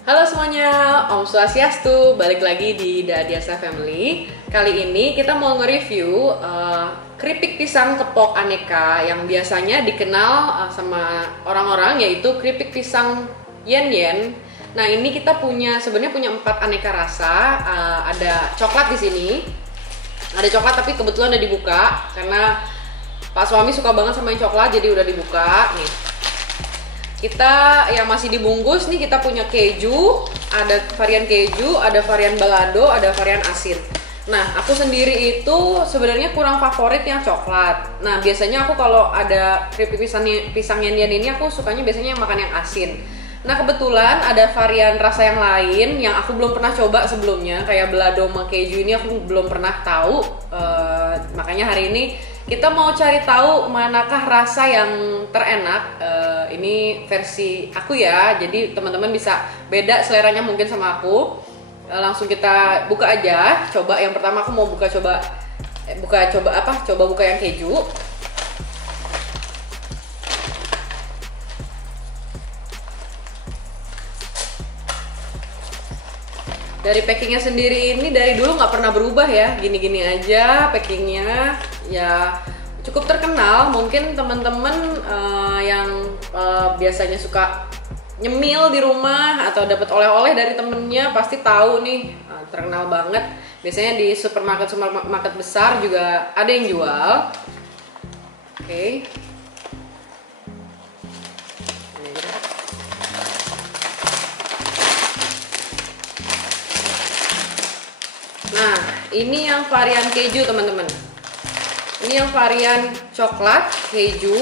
Halo semuanya, Om Swastiastu, balik lagi di Dadiasa Family. Kali ini kita mau nge-review keripik pisang kepok aneka yang biasanya dikenal sama orang-orang, yaitu keripik pisang yen-yen. Nah, ini kita sebenarnya punya 4 aneka rasa. Ada coklat di sini, ada coklat tapi kebetulan udah dibuka karena Pak suami suka banget sama yang coklat, jadi udah dibuka nih. Kita yang masih dibungkus nih, kita punya keju, ada varian keju, ada varian balado, ada varian asin. Nah, aku sendiri itu sebenarnya kurang favorit yang coklat. Nah, biasanya aku kalau ada keripik pisang yen-yen ini, aku sukanya biasanya yang makan yang asin. Nah, kebetulan ada varian rasa yang lain yang aku belum pernah coba sebelumnya, kayak balado sama keju ini aku belum pernah tahu. Makanya hari ini kita mau cari tahu manakah rasa yang terenak. Ini versi aku ya, jadi teman-teman bisa beda seleranya mungkin sama aku. Langsung kita buka aja. Coba yang pertama aku mau coba buka yang keju. Dari packingnya sendiri ini dari dulu nggak pernah berubah ya, gini-gini aja packingnya. Ya cukup terkenal, mungkin teman-teman yang biasanya suka nyemil di rumah atau dapat oleh-oleh dari temennya pasti tahu nih, terkenal banget. Biasanya di supermarket besar juga ada yang jual. Oke. Nah, ini yang varian keju teman-teman. Ini yang varian coklat keju.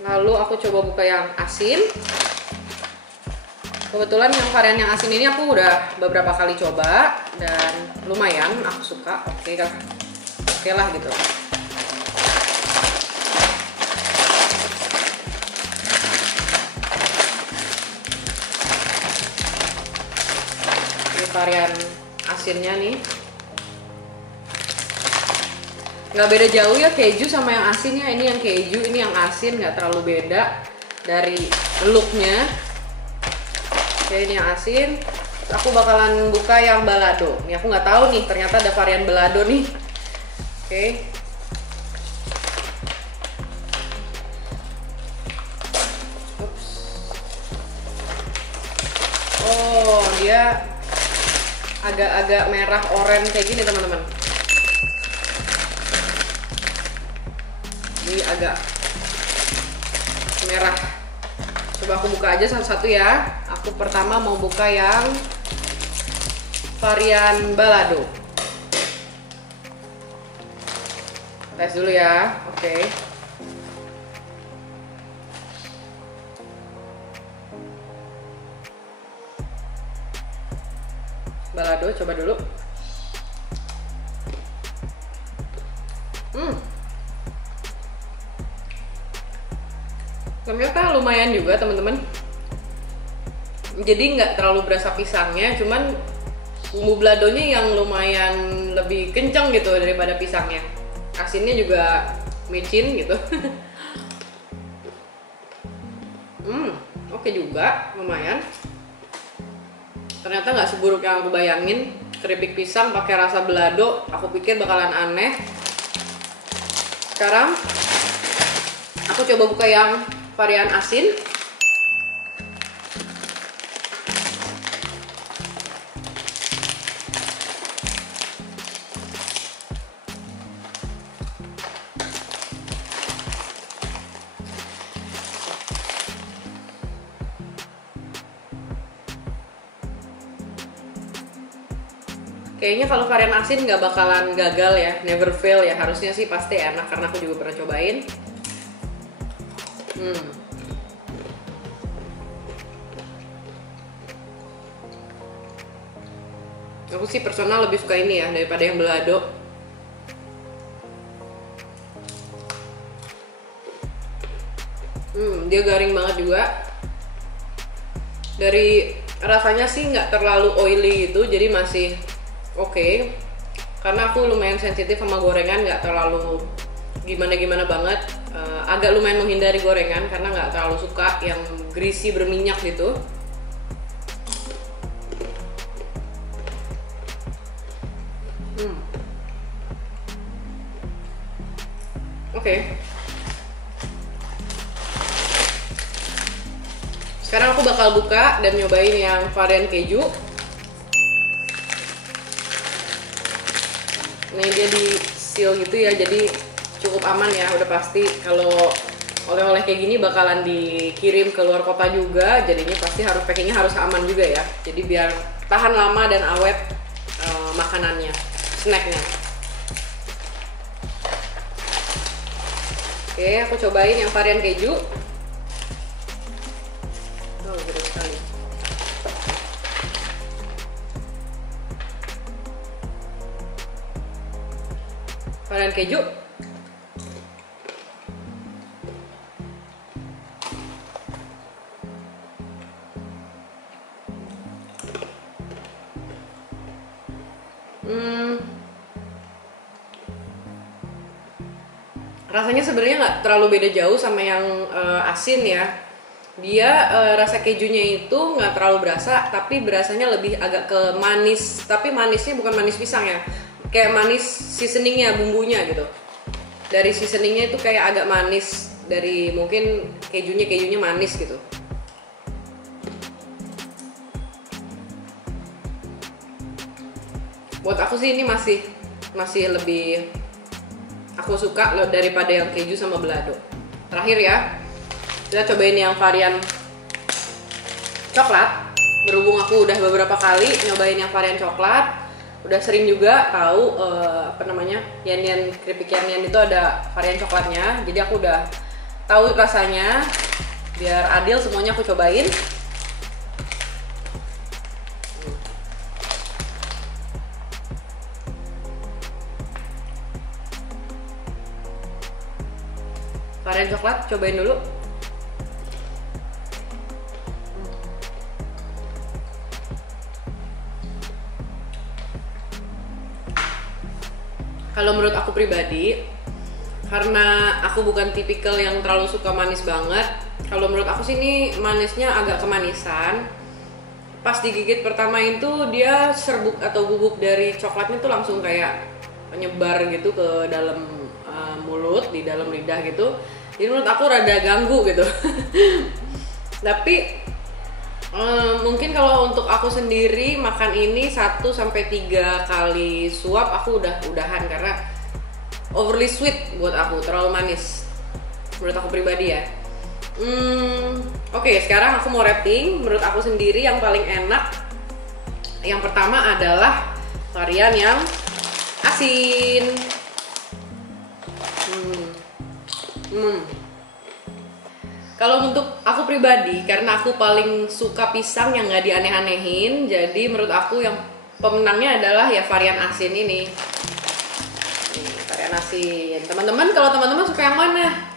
Lalu aku coba buka yang asin. Kebetulan yang varian yang asin ini aku udah beberapa kali coba dan lumayan aku suka. Oke lah gitu. Ini varian asinnya nih. Nggak beda jauh ya keju sama yang asinnya. Ini yang keju, ini yang asin, nggak terlalu beda dari looknya. Oke, ini yang asin. Aku bakalan buka yang balado. Nih aku nggak tahu nih, ternyata ada varian balado nih. Oke. Ups. Oh, dia agak-agak merah oranye kayak gini teman-teman. Ini agak merah. Coba aku buka aja satu-satu ya. Aku pertama mau buka yang varian balado. Tes dulu ya. Oke. Balado coba dulu. Ternyata lumayan juga teman-teman. Jadi nggak terlalu berasa pisangnya, cuman bumbu baladonya yang lumayan lebih kencang gitu daripada pisangnya. Asinnya juga micin gitu. Oke juga, lumayan. Ternyata nggak seburuk yang aku bayangin. Keripik pisang pakai rasa balado, aku pikir bakalan aneh. Sekarang aku coba buka yang varian asin. Kayaknya kalau varian asin nggak bakalan gagal ya, never fail ya. Harusnya sih pasti enak karena aku juga pernah cobain. Aku sih personal lebih suka ini ya daripada yang balado. Dia garing banget juga. Dari rasanya sih nggak terlalu oily gitu, jadi masih oke. Karena aku lumayan sensitif sama gorengan, nggak terlalu gimana-gimana banget. Agak lumayan menghindari gorengan karena nggak terlalu suka yang greasy berminyak gitu. Oke. Sekarang aku bakal buka dan nyobain yang varian keju. Ini dia di seal gitu ya, jadi cukup aman ya. Udah pasti kalau oleh-oleh kayak gini bakalan dikirim ke luar kota juga, jadinya pasti harus packingnya harus aman juga ya. Jadi biar tahan lama dan awet makanannya, snacknya. Oke, aku cobain yang varian keju. Oh, gede sekali. Varian keju. Rasanya sebenarnya nggak terlalu beda jauh sama yang asin ya. Dia rasa kejunya itu nggak terlalu berasa, tapi berasanya lebih agak ke manis. Tapi manisnya bukan manis pisang ya, kayak manis seasoningnya, bumbunya gitu. Dari seasoningnya itu kayak agak manis, dari mungkin kejunya manis gitu. Buat aku sih ini masih lebih aku suka loh daripada yang keju sama balado. Terakhir ya, kita cobain yang varian coklat. Berhubung aku udah beberapa kali nyobain yang varian coklat, udah sering juga tahu Yan keripik Yan itu ada varian coklatnya. Jadi aku udah tahu rasanya. Biar adil semuanya aku cobain. Varian coklat, cobain dulu. Kalau menurut aku pribadi, karena aku bukan tipikal yang terlalu suka manis banget, kalau menurut aku sih ini manisnya agak kemanisan. Pas digigit pertama itu dia serbuk atau bubuk dari coklatnya tuh langsung kayak menyebar gitu ke dalam mulut, di dalam lidah gitu. Jadi menurut aku rada ganggu gitu. Tapi mungkin kalau untuk aku sendiri makan ini 1-3 kali suap aku udahan karena overly sweet buat aku, terlalu manis menurut aku pribadi ya. Oke, sekarang aku mau rating. Menurut aku sendiri yang paling enak yang pertama adalah varian yang asin. Kalau untuk aku pribadi, karena aku paling suka pisang yang nggak dianeh-anehin, jadi menurut aku yang pemenangnya adalah ya varian asin ini. Varian asin. Teman-teman, kalau teman-teman suka yang mana?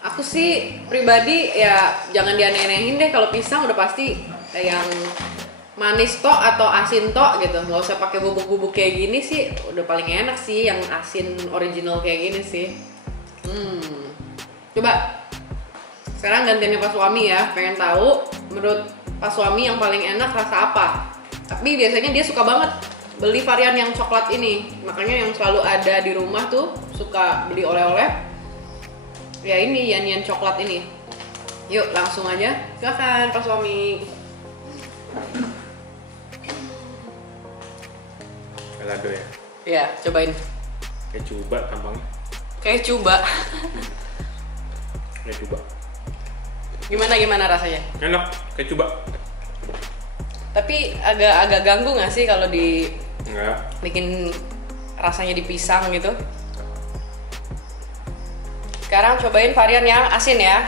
Aku sih pribadi ya jangan dianeh-anehin deh. Kalau pisang udah pasti yang manis tok atau asin tok gitu, nggak usah pakai bubuk-bubuk kayak gini sih. Udah paling enak sih yang asin original kayak gini sih. Coba sekarang gantiannya Pak Suami ya, pengen tahu menurut Pak Suami yang paling enak rasa apa. Tapi biasanya dia suka banget beli varian yang coklat ini, makanya yang selalu ada di rumah tuh suka beli oleh-oleh ya ini Yan coklat ini. Yuk langsung aja, silakan Pak Suami. Balado ya? Iya, cobain. Kayak coba tampangnya. Kayak coba. Kayak coba. Gimana rasanya? Enak, kayak coba. Tapi agak ganggu nggak sih kalau Enggak. bikin rasanya di pisang gitu? Sekarang cobain varian yang asin ya.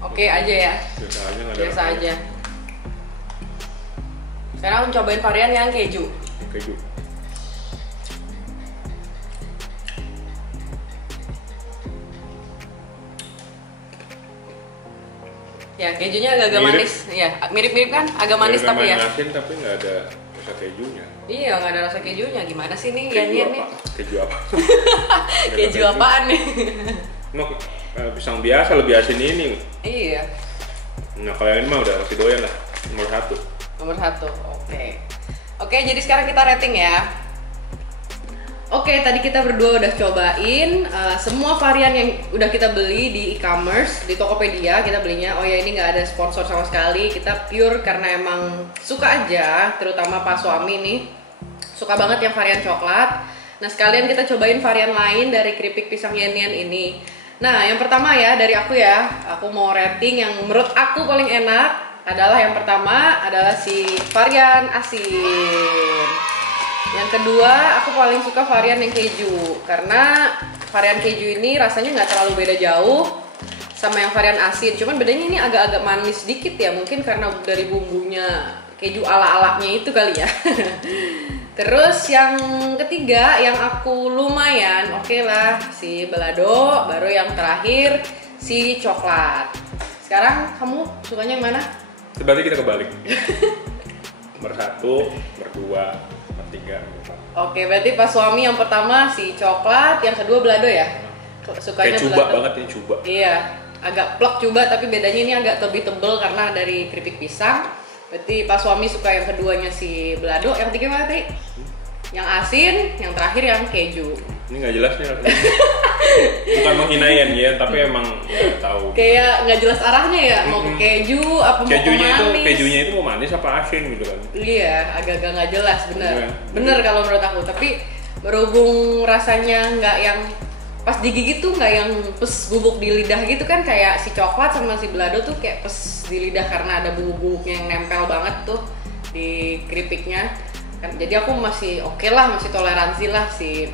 Oke aja ya. Biasa aja nggak ada. Biasa aja. Sekarang cobain varian yang keju. Keju. Ya kejunya agak Mirip. manis. Ya mirip-mirip kan? Agak manis Kayak tapi ya. main asin tapi nggak ada rasa kejunya. Iya, nggak ada rasa kejunya. Gimana sih nih? Keju Yan apa? nih? Keju apa? Keju apaan nih? Mau pisang biasa lebih asin ini. Iya. Nah kalau yang ini mah udah masih doyan lah. Nomor 1. Nomor 1, oke. Oke, jadi sekarang kita rating ya. Oke, tadi kita berdua udah cobain semua varian yang udah kita beli di e-commerce, di Tokopedia kita belinya. Oh ya, ini nggak ada sponsor sama sekali, kita pure karena emang suka aja, terutama Pak Suami nih suka banget yang varian coklat. Nah sekalian kita cobain varian lain dari keripik pisang Yan ini. Nah yang pertama ya dari aku ya, aku mau rating yang menurut aku paling enak adalah yang pertama adalah si varian asin. Yang kedua, aku paling suka varian yang keju karena varian keju ini rasanya nggak terlalu beda jauh sama yang varian asin. Cuman bedanya ini agak-agak manis sedikit ya, mungkin karena dari bumbunya keju ala-alanya itu kali ya. Terus yang ketiga, yang aku lumayan oke lah si balado, baru yang terakhir si coklat. Sekarang kamu sukanya yang mana? Berarti kita kebalik. Nomor 1, nomor 2. 3. Oke, berarti Pak Suami yang pertama si coklat, yang kedua balado ya? Sukanya kayak coba balado banget ini coba. Iya, agak plok coba tapi bedanya ini agak lebih tebel karena dari keripik pisang. Berarti Pak Suami suka yang keduanya si balado, yang ketiga mana tadi? Yang asin, yang terakhir yang keju. Ini nggak jelas nih rasanya. Bukan menghinain ya, tapi emang nggak tahu. Kayak nggak jelas arahnya ya, mau ke keju apa mau ke manis. Kejunya itu mau manis apa asin gitu kan? Iya, agak-agak nggak jelas, bener. Iya. Bener kalau menurut aku. Tapi berhubung rasanya nggak yang pas digigit tuh nggak yang pes bubuk di lidah gitu kan, kayak si coklat sama si balado tuh kayak pes di lidah karena ada bubuk-bubuknya yang nempel banget tuh di keripiknya. Kan, jadi aku masih oke lah, masih toleransi lah si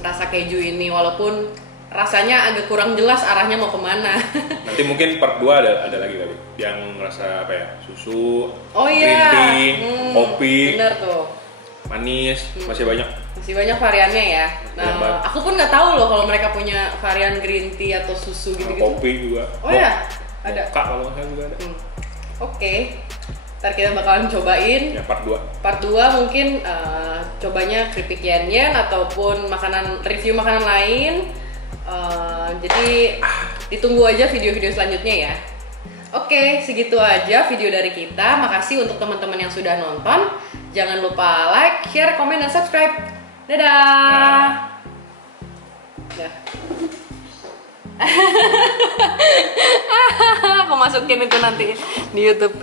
rasa keju ini walaupun rasanya agak kurang jelas arahnya mau kemana. Nanti mungkin part 2 ada lagi kali yang rasa apa ya, susu, Oh green iya, tea, kopi, bener tuh. manis, masih banyak. Masih banyak variannya ya. Banyak banget. Nah, aku pun nggak tahu loh kalau mereka punya varian green tea atau susu gitu-gitu. Kopi juga. Oh ya, ada. Kak kalau nggak salah juga ada. Oke. Ntar kita bakalan cobain. Ya part 2. Part 2 mungkin cobanya keripik Yan ataupun review makanan lain. Jadi ditunggu aja video-video selanjutnya ya. Oke, segitu aja video dari kita. Makasih untuk teman-teman yang sudah nonton. Jangan lupa like, share, komen, dan subscribe. Dadah. Dah. Aku masukin itu nanti di YouTube.